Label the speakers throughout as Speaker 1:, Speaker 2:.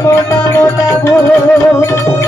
Speaker 1: મોટા મોટા ભૂ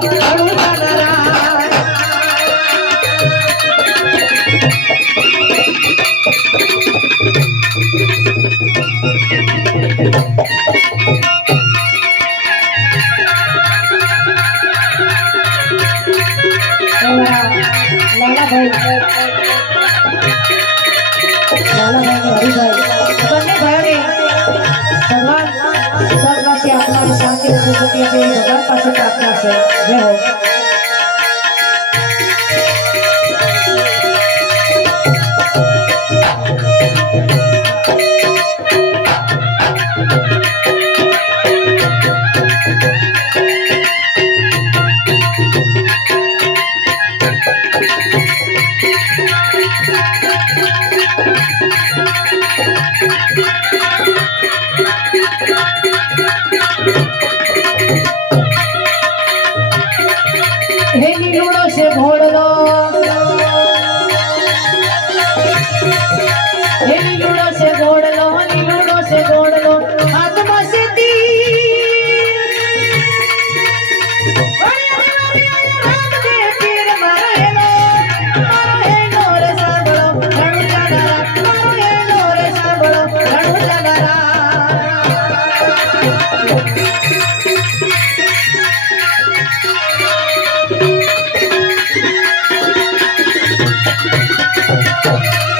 Speaker 1: બંને ભાઈને ભગવાન સ્વર્ગમાંથી આત્માની શાંતિ ઉપભોગી આપે ભગવાન પાસે પ્રાર્થના છે જય હો Thank you. Thank you. Oh, oh.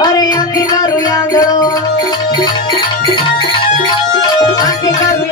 Speaker 1: અરે આખી કરું આંગળો આખી કરું